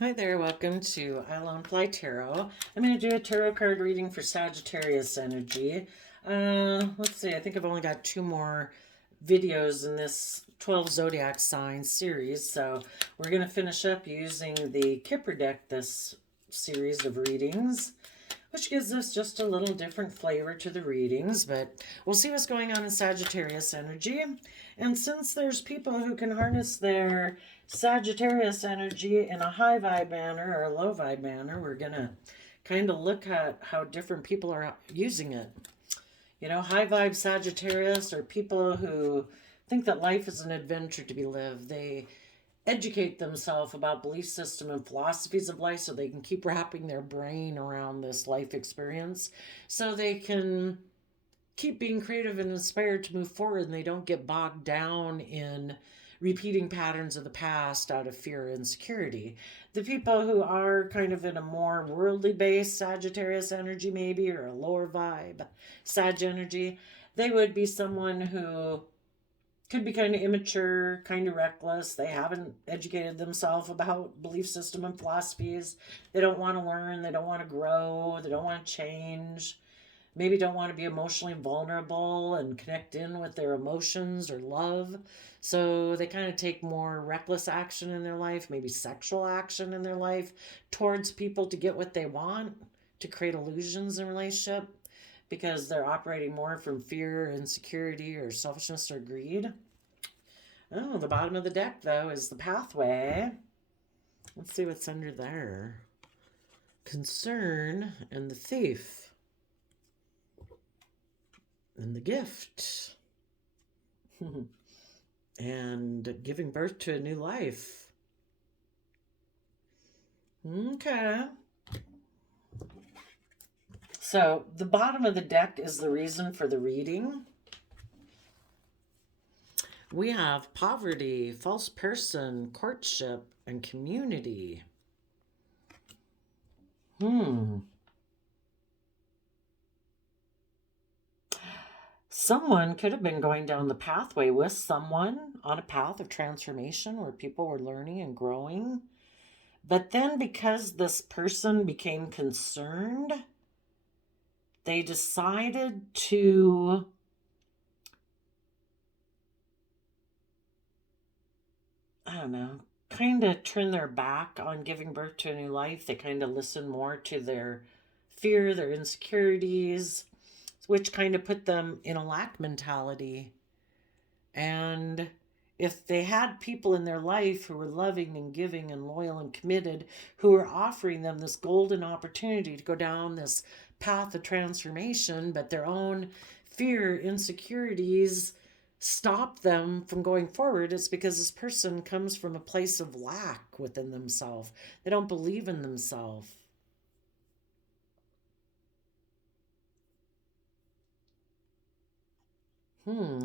Hi there, welcome to I Alone Fly Tarot. I'm going to do a tarot card reading for Sagittarius energy. Let's see, I think I've only got two more videos in this 12 zodiac signs series, so we're going to finish up using the Kipper deck this series of readings, which gives us just a little different flavor to the readings, but we'll see what's going on in Sagittarius energy. And since there's people who can harness their Sagittarius energy in a high vibe manner or a low vibe manner, we're going to kind of look at how different people are using it. You know, high vibe Sagittarius are people who think that life is an adventure to be lived. They educate themselves about belief system and philosophies of life so they can keep wrapping their brain around this life experience so they can keep being creative and inspired to move forward and they don't get bogged down in repeating patterns of the past out of fear and insecurity. The people who are kind of in a more worldly based Sagittarius energy, maybe, or a lower vibe Sag energy, they would be someone who could be kind of immature, kind of reckless. They haven't educated themselves about belief system and philosophies. They don't want to learn. They don't want to grow. They don't want to change. Maybe don't want to be emotionally vulnerable and connect in with their emotions or love. So they kind of take more reckless action in their life, maybe sexual action in their life towards people to get what they want, to create illusions in relationship because they're operating more from fear, insecurity, or selfishness or greed. Oh, the bottom of the deck, though, is the pathway. Let's see what's under there. Concern and the thief. And the gift. And giving birth to a new life. Okay. So the bottom of the deck is the reason for the reading. We have poverty, false person, courtship, and community. Someone could have been going down the pathway with someone on a path of transformation where people were learning and growing. But then, because this person became concerned, they decided to I don't know, kind of turn their back on giving birth to a new life. They kind of listen more to their fear, their insecurities, which kind of put them in a lack mentality. And if they had people in their life who were loving and giving and loyal and committed, who were offering them this golden opportunity to go down this path of transformation, but their own fear, insecurities stop them from going forward, it's because this person comes from a place of lack within themselves. They don't believe in themselves.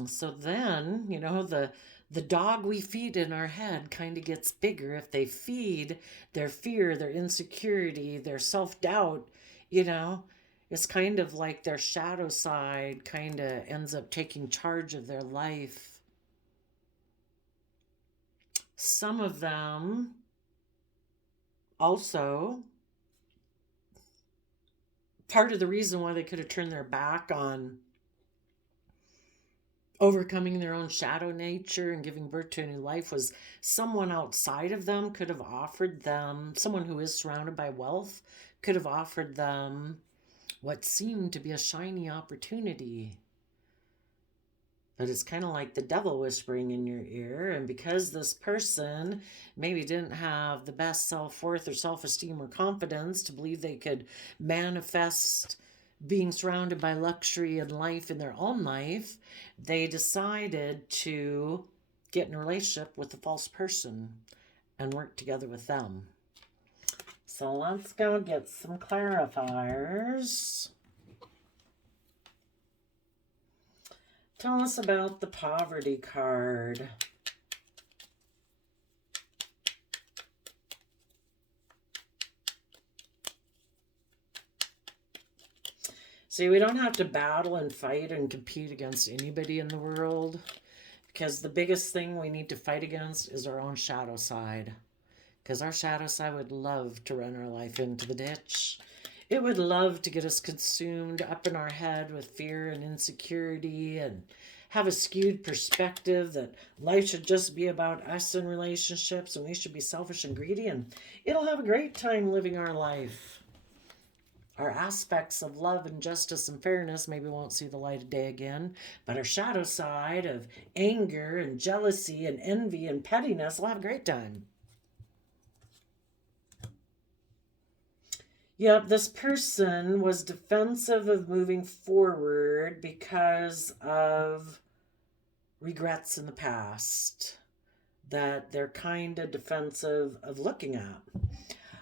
So then, the dog we feed in our head kind of gets bigger if they feed their fear, their insecurity, their self-doubt, you know. It's kind of like their shadow side kind of ends up taking charge of their life. Some of them also, part of the reason why they could have turned their back on overcoming their own shadow nature and giving birth to a new life was someone outside of them could have offered them, someone who is surrounded by wealth could have offered them what seemed to be a shiny opportunity. But it's kind of like the devil whispering in your ear. And because this person maybe didn't have the best self worth or self esteem or confidence to believe they could manifest being surrounded by luxury and life in their own life, they decided to get in a relationship with a false person and work together with them. So let's go get some clarifiers. Tell us about the poverty card. See, we don't have to battle and fight and compete against anybody in the world because the biggest thing we need to fight against is our own shadow side. Because our shadow side would love to run our life into the ditch. It would love to get us consumed up in our head with fear and insecurity and have a skewed perspective that life should just be about us and relationships and we should be selfish and greedy, and it'll have a great time living our life. Our aspects of love and justice and fairness maybe won't see the light of day again, but our shadow side of anger and jealousy and envy and pettiness will have a great time. Yep, this person was defensive of moving forward because of regrets in the past that they're kind of defensive of looking at.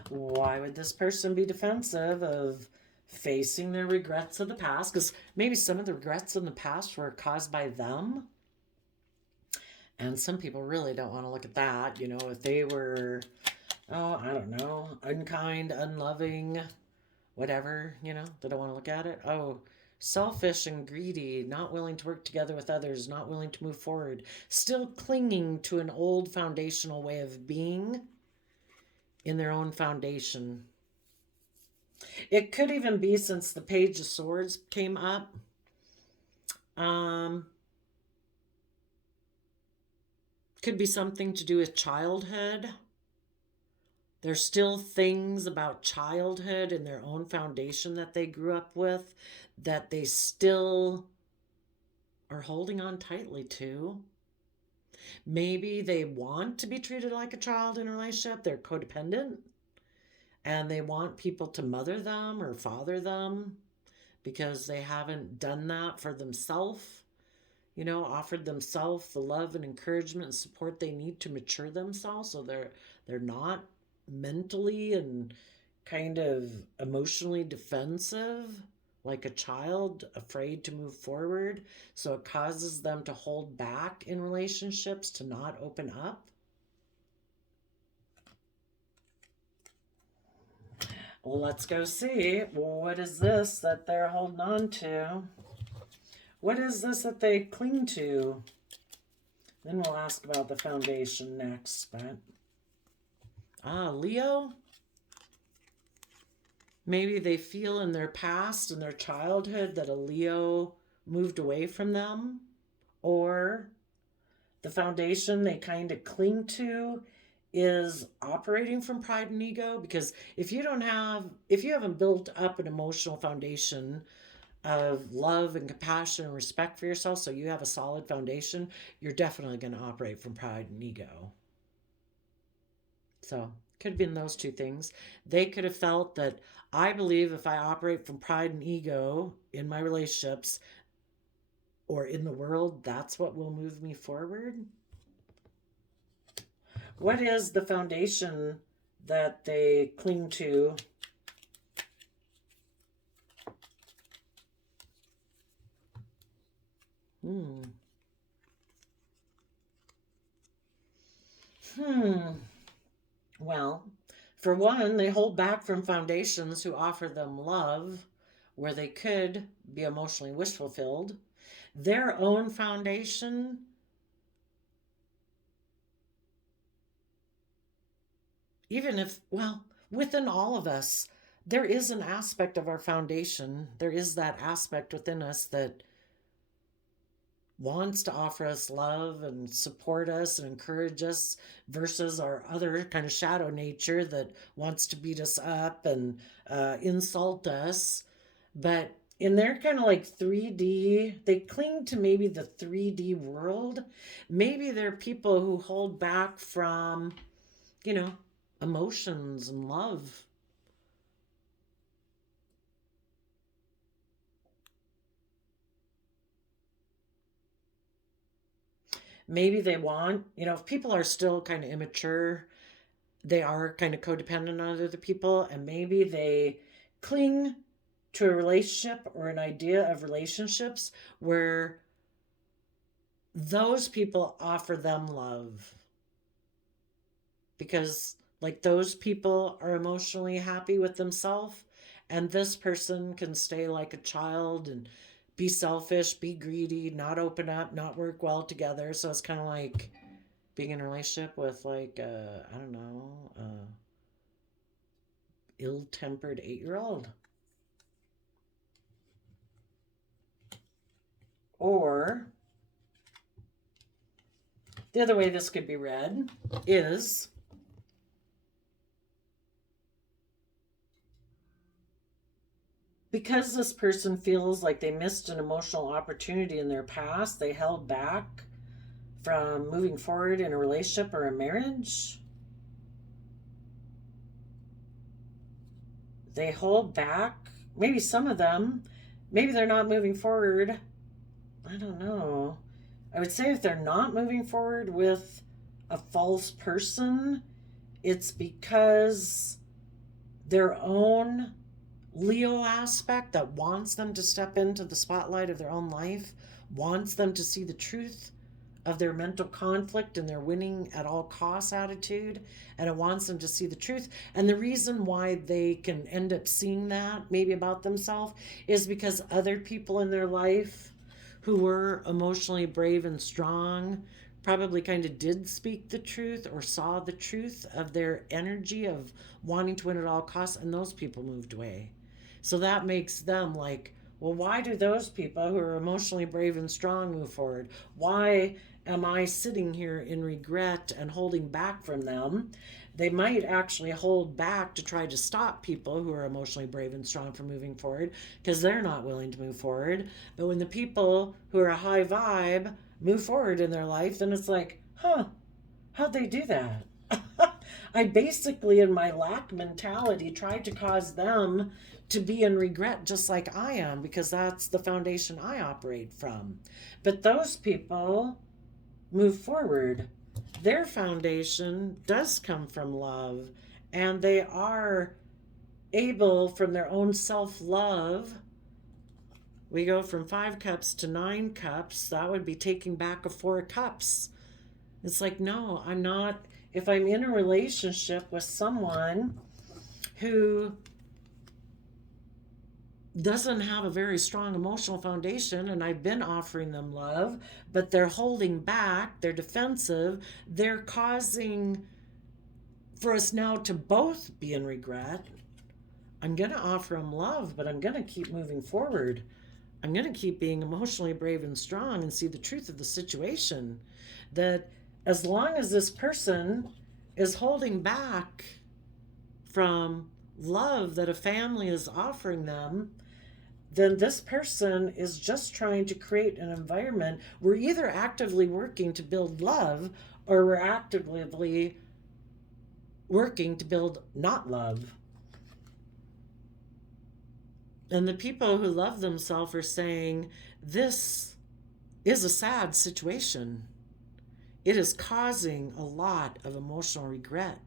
Why would this person be defensive of facing their regrets of the past? Because maybe some of the regrets in the past were caused by them. And some people really don't want to look at that. You know, if they were, oh, I don't know, unkind, unloving, whatever, you know, they don't want to look at it. Oh, selfish and greedy, not willing to work together with others, not willing to move forward, still clinging to an old foundational way of being in their own foundation. It could even be, since the Page of Swords came up, could be something to do with childhood. There's still things about childhood and their own foundation that they grew up with that they still are holding on tightly to. Maybe they want to be treated like a child in a relationship. They're codependent and they want people to mother them or father them because they haven't done that for themselves. You know, offered themselves the love and encouragement and support they need to mature themselves, so they're not mentally and kind of emotionally defensive like a child, afraid to move forward. So it causes them to hold back in relationships, to not open up. Well, let's go see. What is this that they're holding on to? What is this that they cling to? Then we'll ask about the foundation next. But Leo. Maybe they feel in their past, in their childhood, that a Leo moved away from them. Or the foundation they kind of cling to is operating from pride and ego. Because if you haven't built up an emotional foundation of love and compassion and respect for yourself, so you have a solid foundation, you're definitely going to operate from pride and ego. So could have been those two things. They could have felt that, I believe if I operate from pride and ego in my relationships or in the world, that's what will move me forward. What is the foundation that they cling to? Well, for one, they hold back from foundations who offer them love where they could be emotionally wish fulfilled. Their own foundation even if, well, within all of us, there is an aspect of our foundation. There is that aspect within us that wants to offer us love and support us and encourage us, versus our other kind of shadow nature that wants to beat us up and insult us. But in their kind of like 3D, they cling to maybe the 3D world. Maybe they're people who hold back from, emotions and love. Maybe they want, if people are still kind of immature, they are kind of codependent on other people, and maybe they cling to a relationship or an idea of relationships where those people offer them love. Because like those people are emotionally happy with themselves, and this person can stay like a child and be selfish, be greedy, not open up, not work well together. So it's kind of like being in a relationship with like, I don't know, ill-tempered 8-year-old. Or the other way this could be read is because this person feels like they missed an emotional opportunity in their past, they held back from moving forward in a relationship or a marriage. They hold back. Maybe some of them, maybe they're not moving forward. I don't know. I would say if they're not moving forward with a false person, it's because their own Leo aspect that wants them to step into the spotlight of their own life, wants them to see the truth of their mental conflict and their winning at all costs attitude, and it wants them to see the truth. And the reason why they can end up seeing that maybe about themselves is because other people in their life who were emotionally brave and strong probably kind of did speak the truth or saw the truth of their energy of wanting to win at all costs, and those people moved away. So that makes them like, well, why do those people who are emotionally brave and strong move forward? Why am I sitting here in regret and holding back from them? They might actually hold back to try to stop people who are emotionally brave and strong from moving forward because they're not willing to move forward. But when the people who are a high vibe move forward in their life, then it's like, huh, how'd they do that? I basically, in my lack mentality, tried to cause them to be in regret just like I am because that's the foundation I operate from. But those people move forward. Their foundation does come from love, and they are able, from their own self-love, we go from 5 cups to 9 cups. That would be taking back a 4 cups. It's like, no, I'm not. If I'm in a relationship with someone who doesn't have a very strong emotional foundation, and I've been offering them love, but they're holding back, they're defensive, they're causing for us now to both be in regret. I'm going to offer them love, but I'm going to keep moving forward. I'm going to keep being emotionally brave and strong and see the truth of the situation. That as long as this person is holding back from love that a family is offering them, then this person is just trying to create an environment. We're either actively working to build love or we're actively working to build not love. And the people who love themselves are saying, this is a sad situation. It is causing a lot of emotional regret.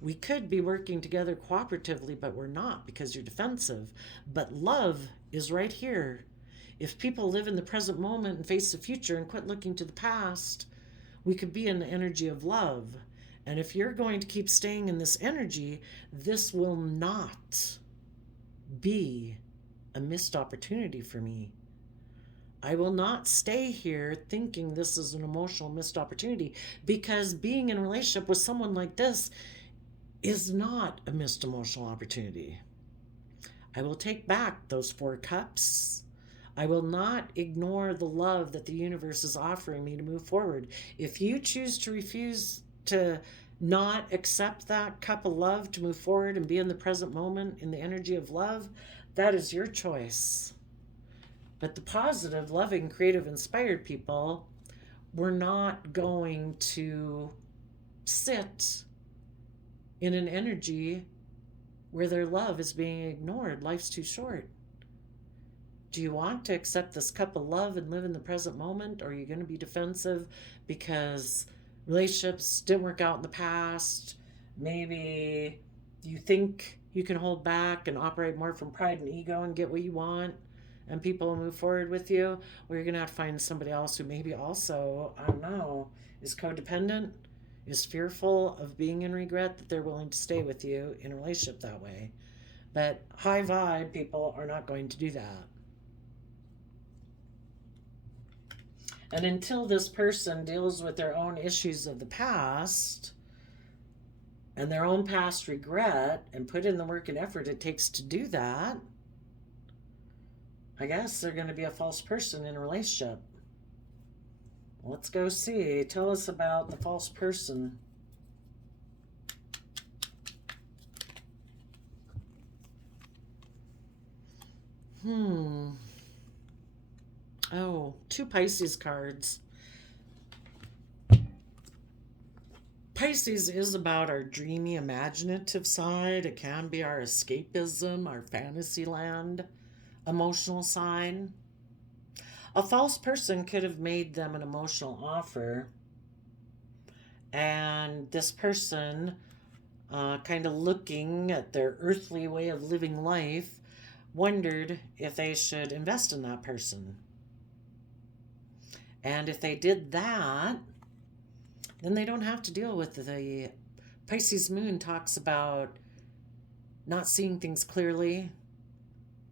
We could be working together cooperatively, but we're not because you're defensive. But love is right here. If people live in the present moment and face the future and quit looking to the past, we could be in the energy of love. And if you're going to keep staying in this energy, this will not be a missed opportunity for me. I will not stay here thinking this is an emotional missed opportunity, because being in a relationship with someone like this is not a missed emotional opportunity. I will take back those 4 cups. I will not ignore the love that the universe is offering me to move forward. If you choose to refuse to not accept that cup of love to move forward and be in the present moment in the energy of love, that is your choice. But the positive, loving, creative, inspired people, we're not going to sit in an energy where their love is being ignored. Life's too short. Do you want to accept this cup of love and live in the present moment, or are you going to be defensive because relationships didn't work out in the past? Maybe you think you can hold back and operate more from pride and ego and get what you want, and people will move forward with you. Or you're going to have to find somebody else who maybe also, I don't know, is codependent, is fearful of being in regret, that they're willing to stay with you in a relationship that way. But high vibe people are not going to do that. And until this person deals with their own issues of the past and their own past regret and put in the work and effort it takes to do that, I guess they're going to be a false person in a relationship. Let's go see. Tell us about the false person. Oh, 2 Pisces cards. Pisces is about our dreamy, imaginative side. It can be our escapism, our fantasy land, emotional side. A false person could have made them an emotional offer, and this person, kind of looking at their earthly way of living life, wondered if they should invest in that person. And if they did that, then they don't have to deal with the Pisces moon talks about not seeing things clearly,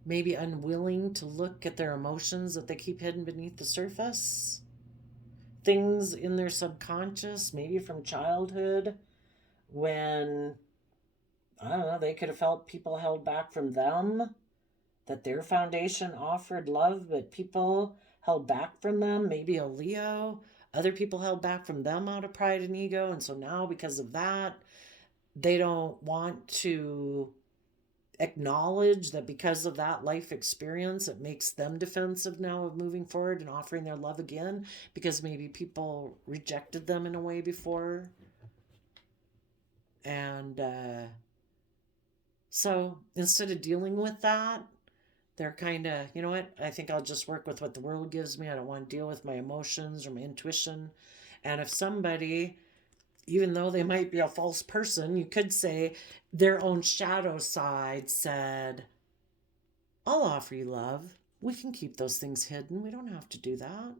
maybe unwilling to look at their emotions that they keep hidden beneath the surface, things in their subconscious, maybe from childhood, when, I don't know, they could have felt people held back from them, that their foundation offered love, but people held back from them, maybe a Leo. Other people held back from them out of pride and ego. And so now, because of that, they don't want to acknowledge that because of that life experience, it makes them defensive now of moving forward and offering their love again, because maybe people rejected them in a way before. And so instead of dealing with that, they're kind of, you know what, I think I'll just work with what the world gives me. I don't want to deal with my emotions or my intuition. And if somebody, even though they might be a false person, you could say their own shadow side said, I'll offer you love. We can keep those things hidden. We don't have to do that.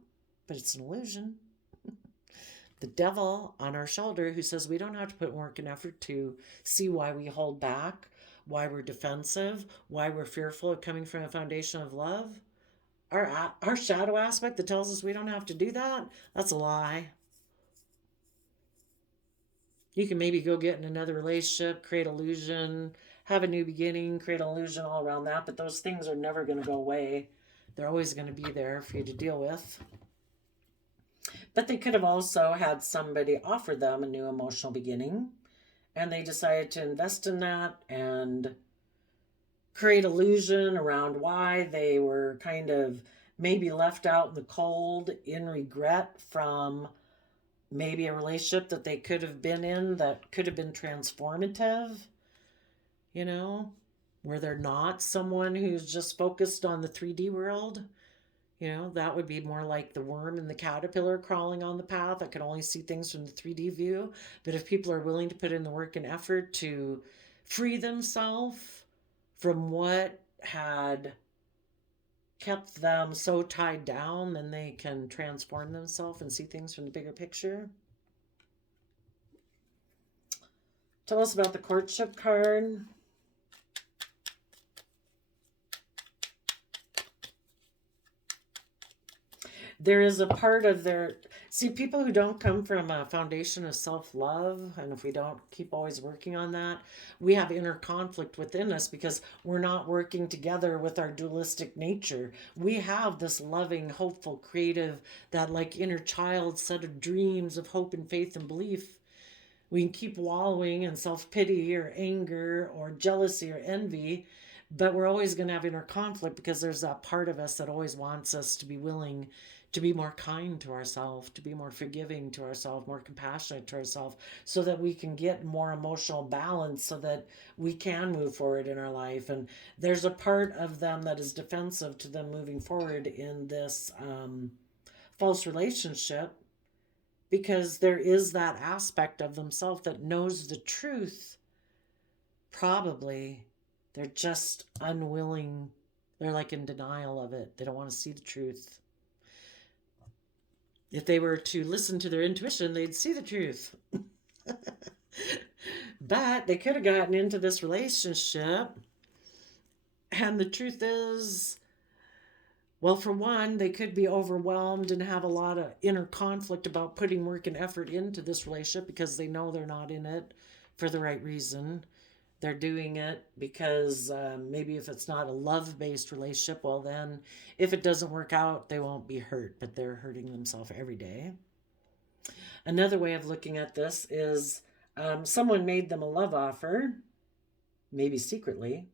But it's an illusion. The devil on our shoulder who says we don't have to put work and effort to see why we hold back, why we're defensive, why we're fearful of coming from a foundation of love. Our shadow aspect that tells us we don't have to do that, that's a lie. You can maybe go get in another relationship, create illusion, have a new beginning, create an illusion all around that, but those things are never going to go away. They're always going to be there for you to deal with. But they could have also had somebody offer them a new emotional beginning, and they decided to invest in that and create illusion around why they were kind of maybe left out in the cold in regret from maybe a relationship that they could have been in that could have been transformative, you know, where they're not someone who's just focused on the 3D world. You know, that would be more like the worm and the caterpillar crawling on the path. I can only see things from the 3D view. But if people are willing to put in the work and effort to free themselves from what had kept them so tied down, then they can transform themselves and see things from the bigger picture. Tell us about the courtship card. There is a part of their, see, people who don't come from a foundation of self-love, and if we don't keep always working on that, we have inner conflict within us because we're not working together with our dualistic nature. We have this loving, hopeful, creative, that like inner child set of dreams of hope and faith and belief. We can keep wallowing in self-pity or anger or jealousy or envy, but we're always going to have inner conflict because there's that part of us that always wants us to be willing to be more kind to ourselves, to be more forgiving to ourselves, more compassionate to ourselves, so that we can get more emotional balance, so that we can move forward in our life. And there's a part of them that is defensive to them moving forward in this false relationship, because there is that aspect of themselves that knows the truth. Probably they're just unwilling. They're like in denial of it. They don't want to see the truth. If they were to listen to their intuition, they'd see the truth. But they could have gotten into this relationship, and the truth is Well, for one, they could be overwhelmed and have a lot of inner conflict about putting work and effort into this relationship because they know they're not in it for the right reason. They're doing it because maybe if it's not a love based relationship, well, then if it doesn't work out, they won't be hurt, but they're hurting themselves every day. Another way of looking at this is someone made them a love offer, maybe secretly.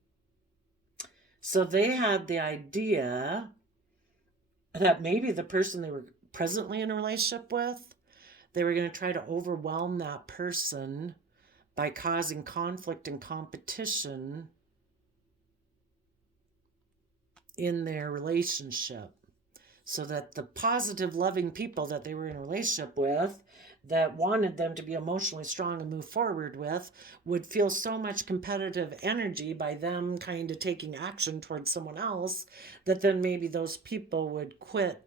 So they had the idea that maybe the person they were presently in a relationship with, they were going to try to overwhelm that person by causing conflict and competition in their relationship, so that the positive, loving people that they were in a relationship with that wanted them to be emotionally strong and move forward with would feel so much competitive energy by them kind of taking action towards someone else that then maybe those people would quit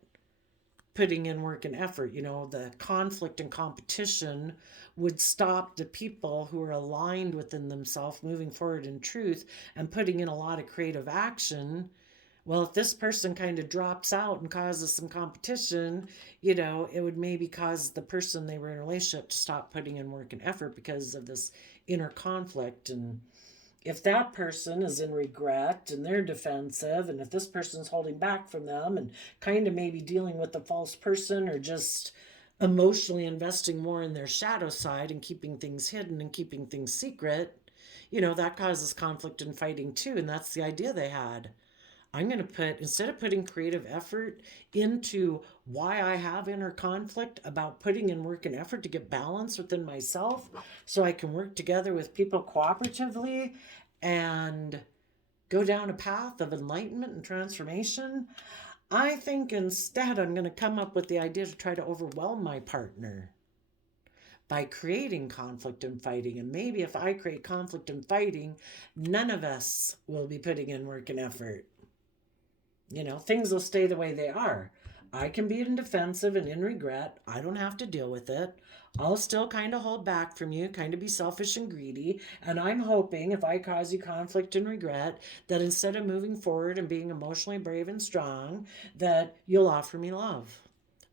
putting in work and effort. The conflict and competition would stop the people who are aligned within themselves moving forward in truth and putting in a lot of creative action. Well, if this person kind of drops out and causes some competition, it would maybe cause the person they were in a relationship to stop putting in work and effort because of this inner conflict. And if that person is in regret and they're defensive, and if this person's holding back from them and kind of maybe dealing with the false person or just emotionally investing more in their shadow side and keeping things hidden and keeping things secret, that causes conflict and fighting too. And that's the idea they had. I'm going to put, instead of putting creative effort into why I have inner conflict, about putting in work and effort to get balance within myself so I can work together with people cooperatively and go down a path of enlightenment and transformation, I think instead I'm going to come up with the idea to try to overwhelm my partner by creating conflict and fighting. And maybe if I create conflict and fighting, none of us will be putting in work and effort. Things will stay the way they are. I can be in defensive and in regret. I don't have to deal with it. I'll still kind of hold back from you, kind of be selfish and greedy. And I'm hoping if I cause you conflict and regret, that instead of moving forward and being emotionally brave and strong, that you'll offer me love.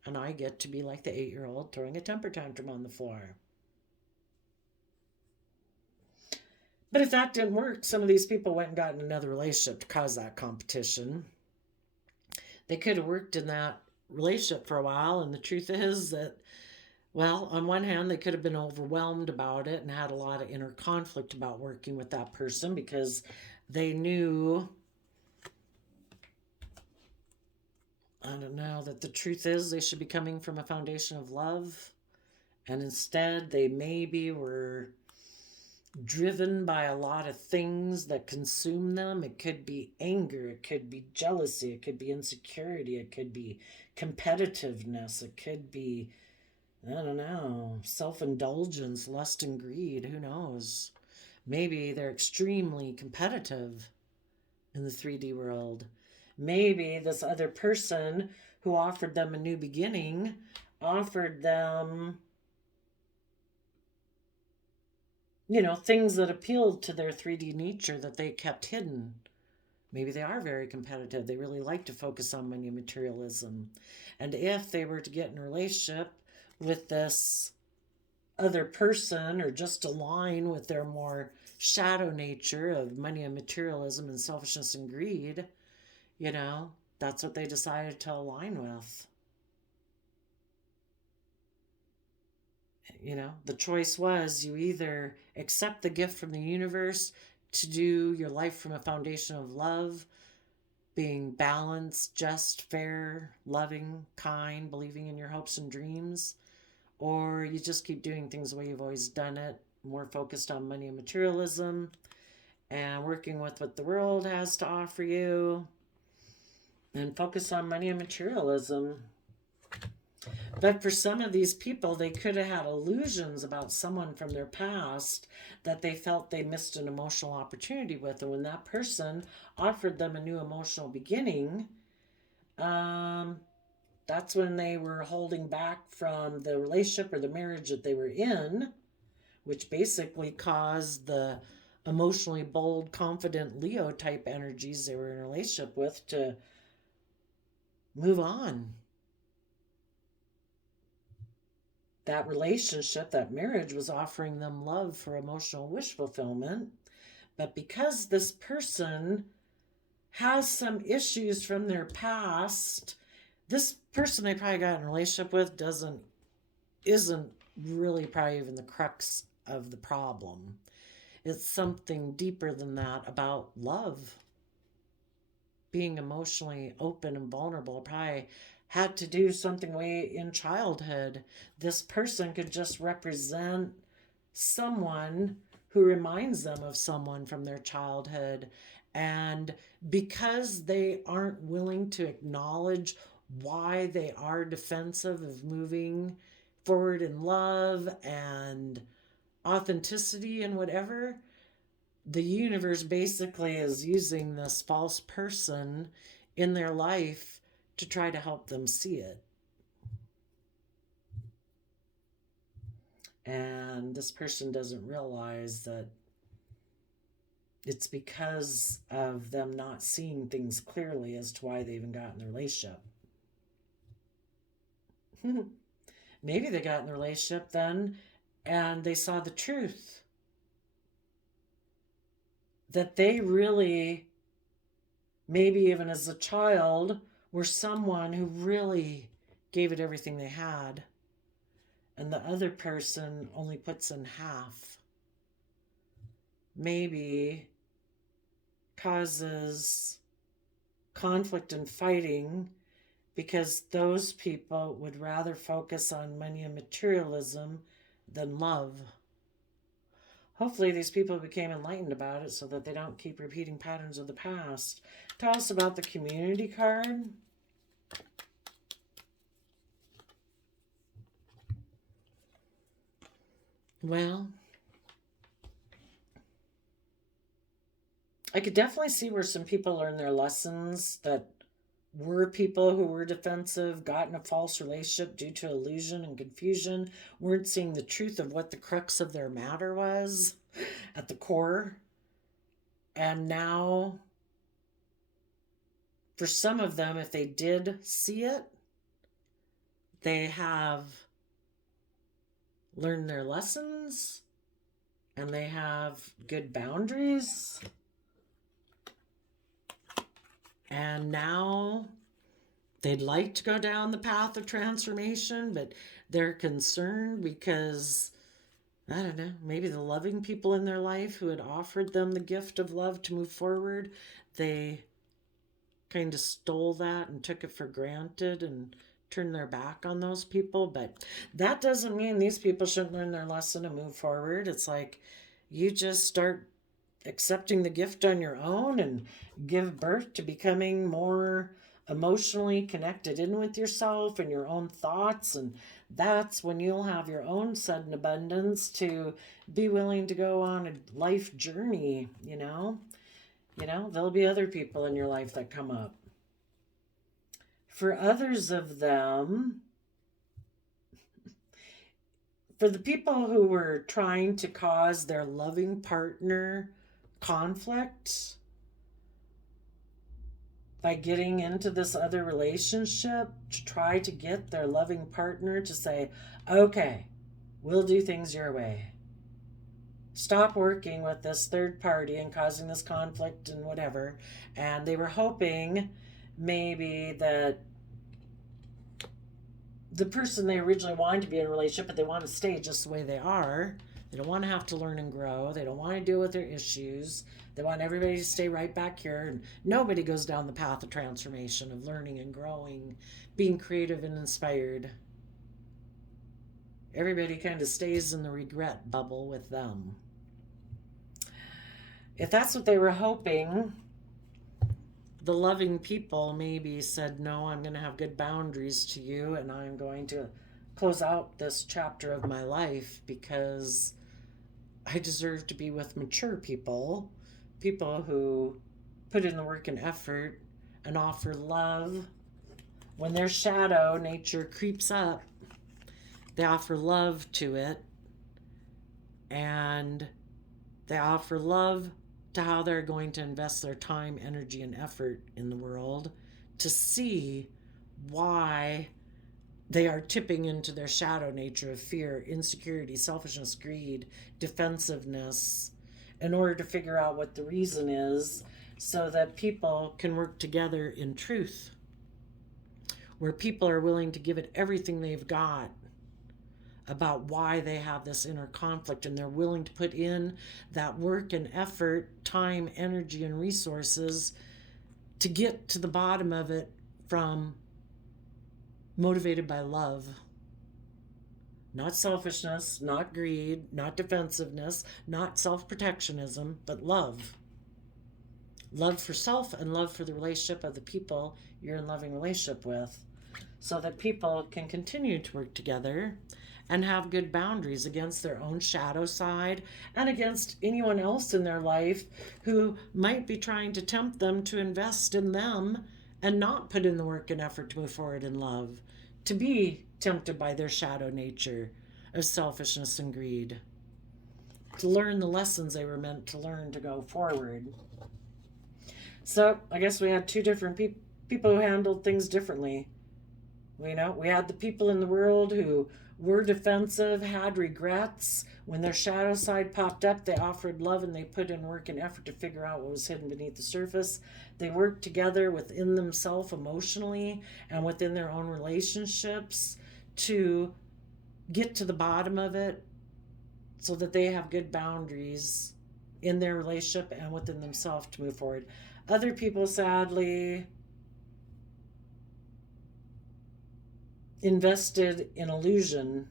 And I get to be like the 8-year-old throwing a temper tantrum on the floor. But if that didn't work, some of these people went and got in another relationship to cause that competition. They could have worked in that relationship for a while, and the truth is that, well, on one hand, they could have been overwhelmed about it and had a lot of inner conflict about working with that person because they knew, I don't know, that the truth is they should be coming from a foundation of love. And instead, they maybe were driven by a lot of things that consume them. It could be anger, it could be jealousy, it could be insecurity, it could be competitiveness, it could be, I don't know, self-indulgence, lust and greed, who knows. Maybe they're extremely competitive in the 3D world. Maybe this other person who offered them a new beginning offered them things that appealed to their 3D nature that they kept hidden. Maybe they are very competitive. They really like to focus on money and materialism. And if they were to get in a relationship with this other person or just align with their more shadow nature of money and materialism and selfishness and greed, that's what they decided to align with. The choice was you either accept the gift from the universe to do your life from a foundation of love, being balanced, just, fair, loving, kind, believing in your hopes and dreams, or you just keep doing things the way you've always done it, more focused on money and materialism and working with what the world has to offer you and focus on money and materialism. But for some of these people, they could have had illusions about someone from their past that they felt they missed an emotional opportunity with. And when that person offered them a new emotional beginning, that's when they were holding back from the relationship or the marriage that they were in, which basically caused the emotionally bold, confident Leo type energies they were in a relationship with to move on. That relationship, that marriage was offering them love for emotional wish fulfillment. But because this person has some issues from their past, this person they probably got in a relationship with isn't really probably even the crux of the problem. It's something deeper than that about love. Being emotionally open and vulnerable probably had to do something way in childhood. This person could just represent someone who reminds them of someone from their childhood. And because they aren't willing to acknowledge why they are defensive of moving forward in love and authenticity and whatever, the universe basically is using this false person in their life to try to help them see it. And this person doesn't realize that it's because of them not seeing things clearly as to why they even got in the relationship. Maybe they got in the relationship then and they saw the truth. That they really, maybe even as a child, were someone who really gave it everything they had. And the other person only puts in half. Maybe causes conflict and fighting because those people would rather focus on money and materialism than love. Hopefully these people became enlightened about it so that they don't keep repeating patterns of the past. Tell us about the community card. Well, I could definitely see where some people learn their lessons, that were people who were defensive, got in a false relationship due to illusion and confusion, weren't seeing the truth of what the crux of their matter was at the core. And now, for some of them, if they did see it, they have learned their lessons and they have good boundaries. And now they'd like to go down the path of transformation, but they're concerned because, I don't know, maybe the loving people in their life who had offered them the gift of love to move forward, they kind of stole that and took it for granted and turned their back on those people. But that doesn't mean these people shouldn't learn their lesson and move forward. It's like you just start accepting the gift on your own and give birth to becoming more emotionally connected in with yourself and your own thoughts, and that's when you'll have your own sudden abundance to be willing to go on a life journey. There'll be other people in your life that come up. For others of them, for the people who were trying to cause their loving partner conflict by getting into this other relationship to try to get their loving partner to say, okay, we'll do things your way. Stop working with this third party and causing this conflict and whatever. And they were hoping maybe that the person they originally wanted to be in a relationship, but they want to stay just the way they are. They don't want to have to learn and grow. They don't want to deal with their issues. They want everybody to stay right back here. And nobody goes down the path of transformation, of learning and growing, being creative and inspired. Everybody kind of stays in the regret bubble with them. If that's what they were hoping, the loving people maybe said, no, I'm going to have good boundaries to you, and I'm going to close out this chapter of my life because I deserve to be with mature people who put in the work and effort and offer love. When their shadow nature creeps up, they offer love to it, and they offer love to how they're going to invest their time, energy, and effort in the world to see why they are tipping into their shadow nature of fear, insecurity, selfishness, greed, defensiveness, in order to figure out what the reason is so that people can work together in truth, where people are willing to give it everything they've got about why they have this inner conflict, and they're willing to put in that work and effort, time, energy, and resources to get to the bottom of it from motivated by love. Not selfishness, not greed, not defensiveness, not self-protectionism, but love. Love for self and love for the relationship of the people you're in loving relationship with, so that people can continue to work together and have good boundaries against their own shadow side and against anyone else in their life who might be trying to tempt them to invest in them and not put in the work and effort to move forward in love, to be tempted by their shadow nature of selfishness and greed, to learn the lessons they were meant to learn to go forward. So I guess we had two different people who handled things differently. We had the people in the world who were defensive, had regrets. When their shadow side popped up, they offered love and they put in work and effort to figure out what was hidden beneath the surface. They worked together within themselves emotionally and within their own relationships to get to the bottom of it so that they have good boundaries in their relationship and within themselves to move forward. Other people, sadly, invested in illusion.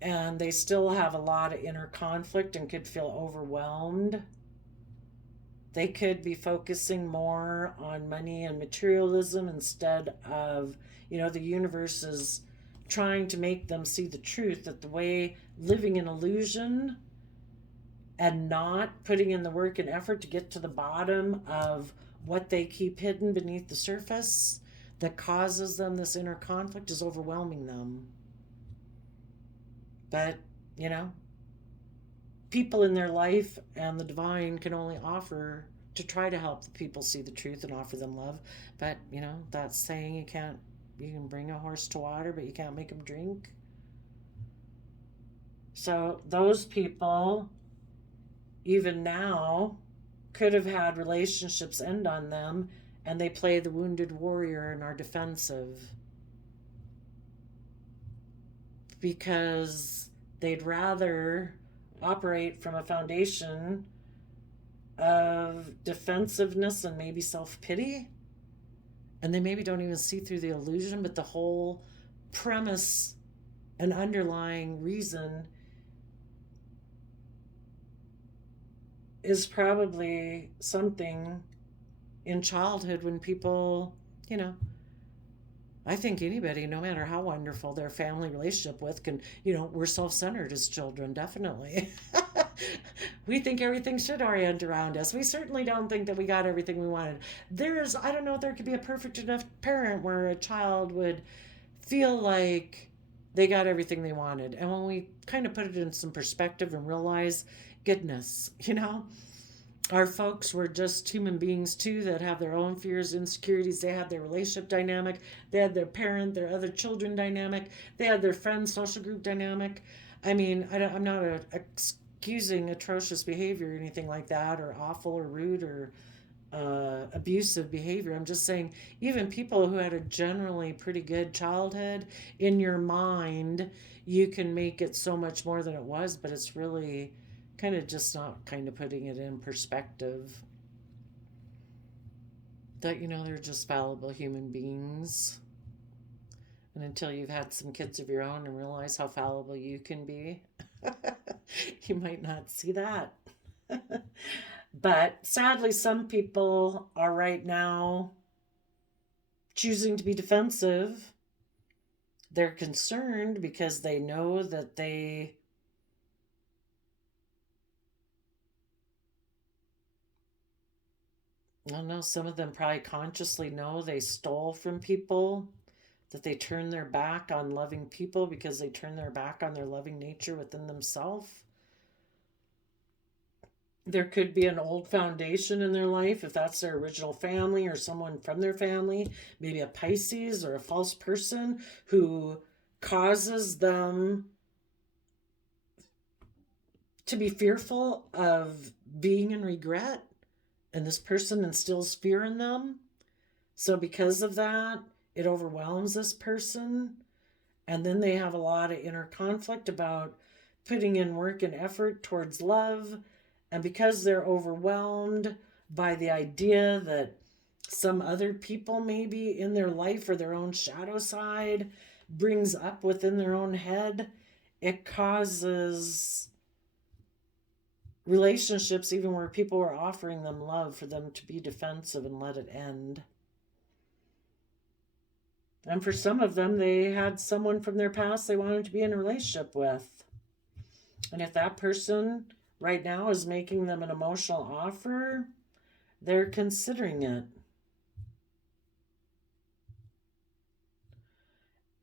And they still have a lot of inner conflict and could feel overwhelmed. They could be focusing more on money and materialism instead of, the universe is trying to make them see the truth that the way living in illusion and not putting in the work and effort to get to the bottom of what they keep hidden beneath the surface that causes them this inner conflict is overwhelming them. But, people in their life and the divine can only offer to try to help the people see the truth and offer them love. But, that's saying you can bring a horse to water, but you can't make him drink. So those people, even now, could have had relationships end on them, and they play the wounded warrior and are defensive because they'd rather operate from a foundation of defensiveness and maybe self-pity, and they maybe don't even see through the illusion, but the whole premise and underlying reason is probably something in childhood when people, I think anybody, no matter how wonderful their family relationship with, can, we're self-centered as children, definitely. We think everything should orient around us. We certainly don't think that we got everything we wanted. I don't know if there could be a perfect enough parent where a child would feel like they got everything they wanted. And when we kind of put it in some perspective and realize, goodness, our folks were just human beings too that have their own fears, insecurities. They had their relationship dynamic. They had their parent, their other children dynamic. They had their friend social group dynamic. I mean, I'm not excusing atrocious behavior or anything like that, or awful or rude or abusive behavior. I'm just saying, even people who had a generally pretty good childhood, in your mind, you can make it so much more than it was, but it's really kind of just not kind of putting it in perspective that, they're just fallible human beings. And until you've had some kids of your own and realize how fallible you can be, you might not see that. But sadly, some people are right now choosing to be defensive. They're concerned because they know that I don't know, some of them probably consciously know they stole from people, that they turn their back on loving people because they turn their back on their loving nature within themselves. There could be an old foundation in their life, if that's their original family or someone from their family, maybe a Pisces or a false person who causes them to be fearful of being in regret, and this person instills fear in them. So because of that, it overwhelms this person, and then they have a lot of inner conflict about putting in work and effort towards love. And because they're overwhelmed by the idea that some other people maybe in their life or their own shadow side brings up within their own head, it causes relationships, even where people are offering them love, for them to be defensive and let it end. And for some of them, they had someone from their past they wanted to be in a relationship with. And if that person right now is making them an emotional offer, they're considering it.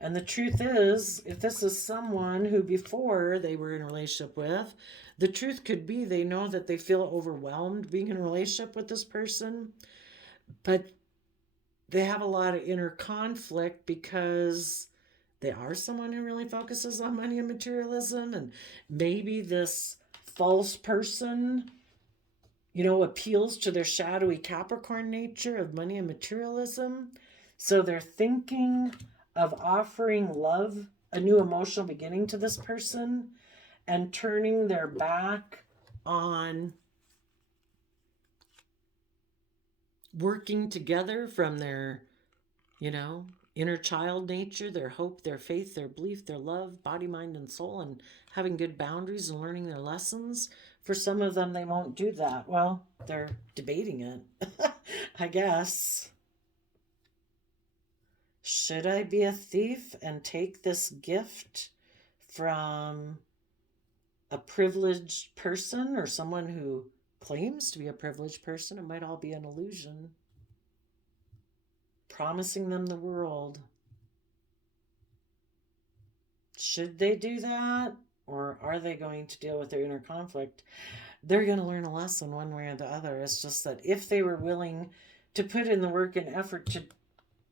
And the truth is, if this is someone who before they were in a relationship with, the truth could be they know that they feel overwhelmed being in a relationship with this person, but they have a lot of inner conflict because they are someone who really focuses on money and materialism, and maybe this false person, appeals to their shadowy Capricorn nature of money and materialism. So they're thinking of offering love, a new emotional beginning to this person, and turning their back on working together from their, inner child nature, their hope, their faith, their belief, their love, body, mind, and soul, and having good boundaries and learning their lessons. For some of them, they won't do that. Well, they're debating it, I guess. Should I be a thief and take this gift from a privileged person or someone who claims to be a privileged person? It might all be an illusion. Promising them the world. Should they do that? Or are they going to deal with their inner conflict? They're going to learn a lesson one way or the other. It's just that if they were willing to put in the work and effort to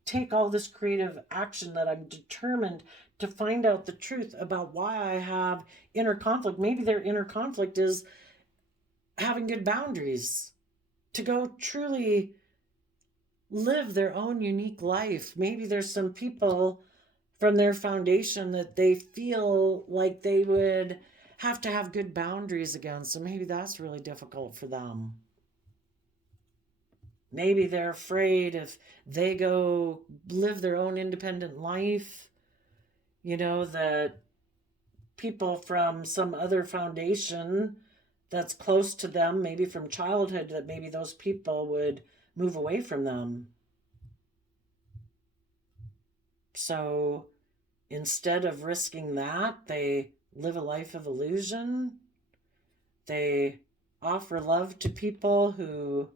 take all this creative action, that I'm determined to find out the truth about why I have inner conflict. Maybe their inner conflict is having good boundaries to go truly live their own unique life. Maybe there's some people from their foundation that they feel like they would have to have good boundaries against, and maybe that's really difficult for them. Maybe they're afraid if they go live their own independent life, that people from some other foundation that's close to them, maybe from childhood, that maybe those people would move away from them. So instead of risking that, they live a life of illusion. They offer love to people who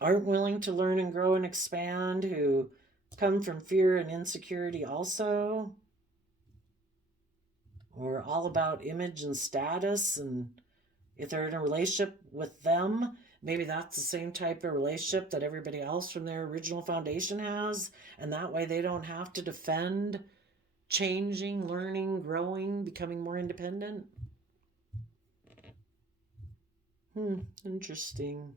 aren't willing to learn and grow and expand, who come from fear and insecurity also, or all about image and status. And if they're in a relationship with them, maybe that's the same type of relationship that everybody else from their original foundation has, and that way they don't have to defend changing, learning, growing, becoming more independent. Interesting.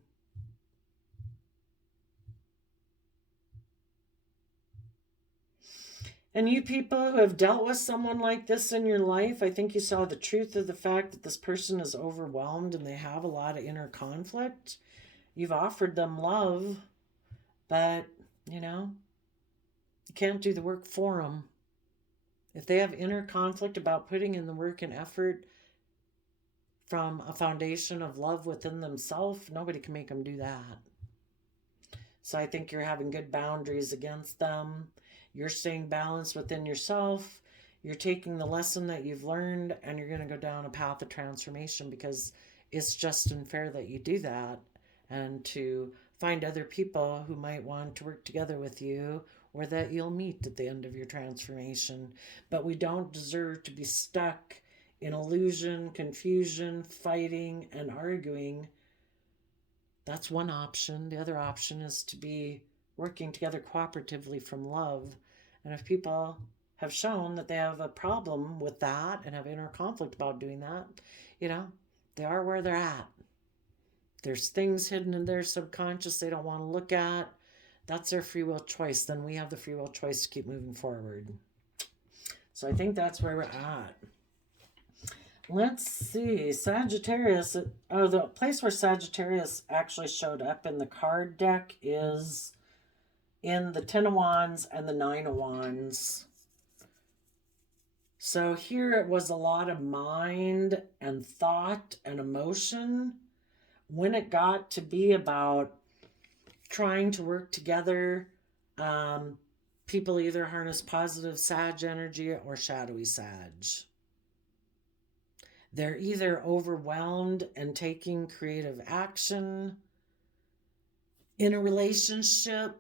And you people who have dealt with someone like this in your life, I think you saw the truth of the fact that this person is overwhelmed and they have a lot of inner conflict. You've offered them love, but, you can't do the work for them. If they have inner conflict about putting in the work and effort from a foundation of love within themselves, nobody can make them do that. So I think you're having good boundaries against them. You're staying balanced within yourself. You're taking the lesson that you've learned, and you're going to go down a path of transformation, because it's just unfair that you do that, and to find other people who might want to work together with you, or that you'll meet at the end of your transformation. But we don't deserve to be stuck in illusion, confusion, fighting, and arguing. That's one option. The other option is to be working together cooperatively from love. And if people have shown that they have a problem with that and have inner conflict about doing that, they are where they're at. There's things hidden in their subconscious they don't want to look at. That's their free will choice. Then we have the free will choice to keep moving forward. So I think that's where we're at. Let's see. Sagittarius. Oh, the place where Sagittarius actually showed up in the card deck is in the Ten of Wands and the Nine of Wands. So here it was a lot of mind and thought and emotion. When it got to be about trying to work together, people either harness positive Sag energy or shadowy Sag. They're either overwhelmed and taking creative action in a relationship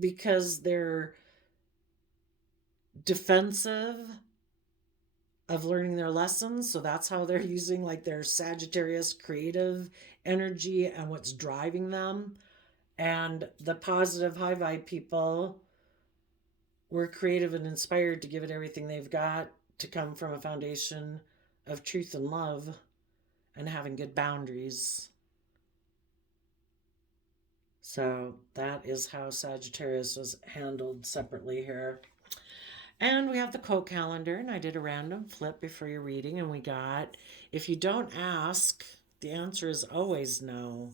because they're defensive of learning their lessons. So that's how they're using like their Sagittarius creative energy and what's driving them. And the positive high vibe people were creative and inspired to give it everything they've got to come from a foundation of truth and love and having good boundaries. So that is how Sagittarius was handled separately here. And we have the quote calendar, and I did a random flip before your reading, and we got, if you don't ask, the answer is always no.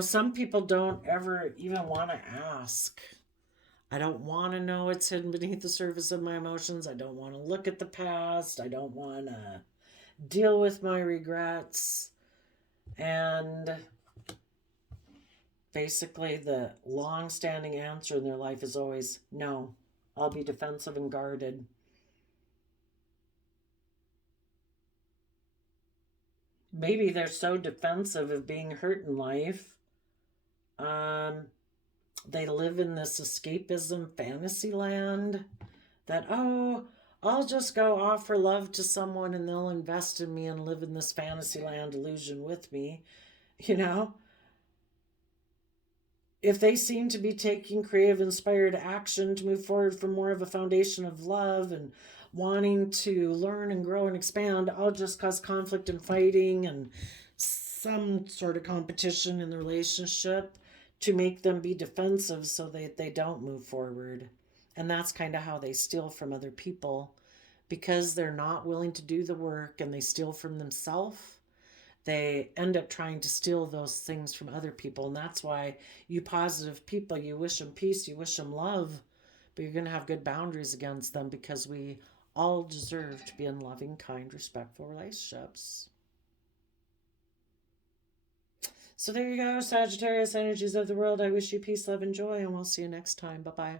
Some people don't ever even want to ask. I don't want to know what's hidden beneath the surface of my emotions. I don't want to look at the past. I don't want to deal with my regrets. And basically the long-standing answer in their life is always no. I'll be defensive and guarded. Maybe they're so defensive of being hurt in life. They live in this escapism fantasy land that, I'll just go offer love to someone and they'll invest in me and live in this fantasy land illusion with me. If they seem to be taking creative, inspired action to move forward from more of a foundation of love and wanting to learn and grow and expand, I'll just cause conflict and fighting and some sort of competition in the relationship to make them be defensive so that they don't move forward. And that's kind of how they steal from other people, because they're not willing to do the work and they steal from themselves. They end up trying to steal those things from other people. And that's why you positive people, you wish them peace, you wish them love, but you're going to have good boundaries against them, because we all deserve to be in loving, kind, respectful relationships. So there you go, Sagittarius energies of the world. I wish you peace, love, and joy, and we'll see you next time. Bye-bye.